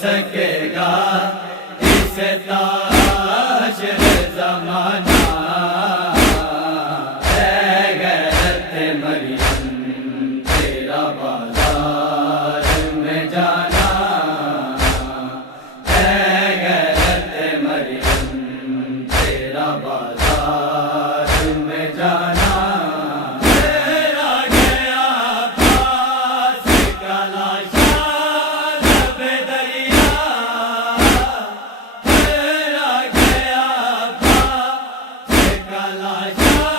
سکے گا اس تاج زمانہ مریم تیرا بازار میں جانا ہے غیرت مریم تیرا بازار میں جانا تیرا گیا پاس کا لاشا لب دریا تیرا گیا پاس کا لاشا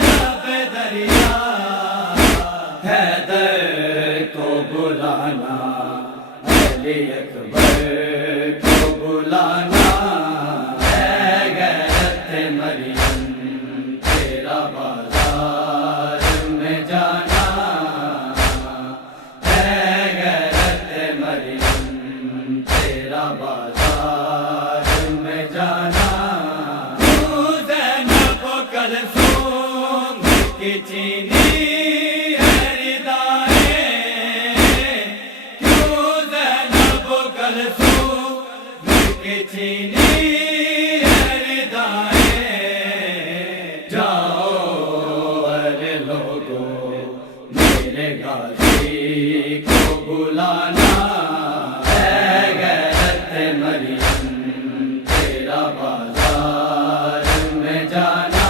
لب دریا حیدر کو بلانا علی اکبر کو بلانا ہے غیرت مریم تیرا بازار میں جانا ہے غیرت مریم تیرا بازار میں جانا زینب و کلثوم کی چینی چینی ردائیں جاؤ ارے لوگو میرے غازی کو بلانا ہے غیرت مریم تیرا بازار میں جانا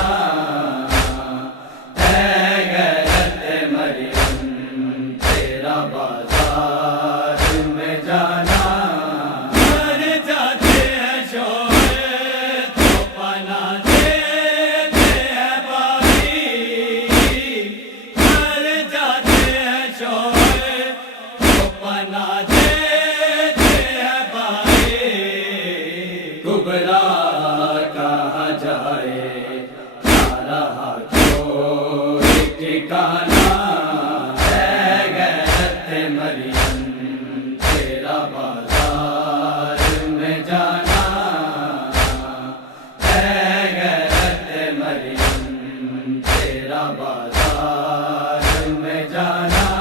ہے غیرت مریم تیرا بازار میں جانا کہا جائے رہا کوئی ٹھکانا ہے غیرت مریم تیرا بازار میں جانا ہے غیرت مریم تیرا بازار میں جانا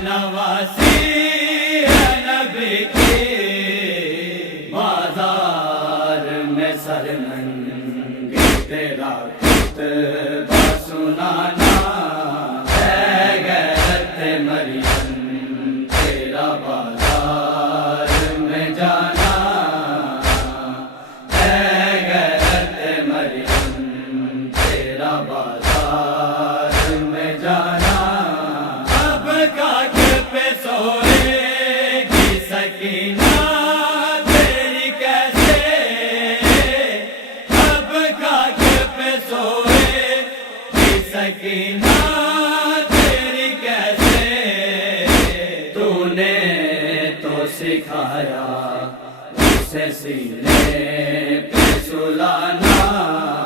نواسی ہے نبی کی بازار میں سرنگ تیرا خطبہ سنانا ہے غیرت مریم تیرا بازار میں جانا ہے غیرت مریم تیرا بازار میں جانا سوئے گی سکینہ تیری کیسے اب کاج پہ سوئے گی سکینہ تیری کیسے تو نے تو سکھایا اسے سینے پہ سلانا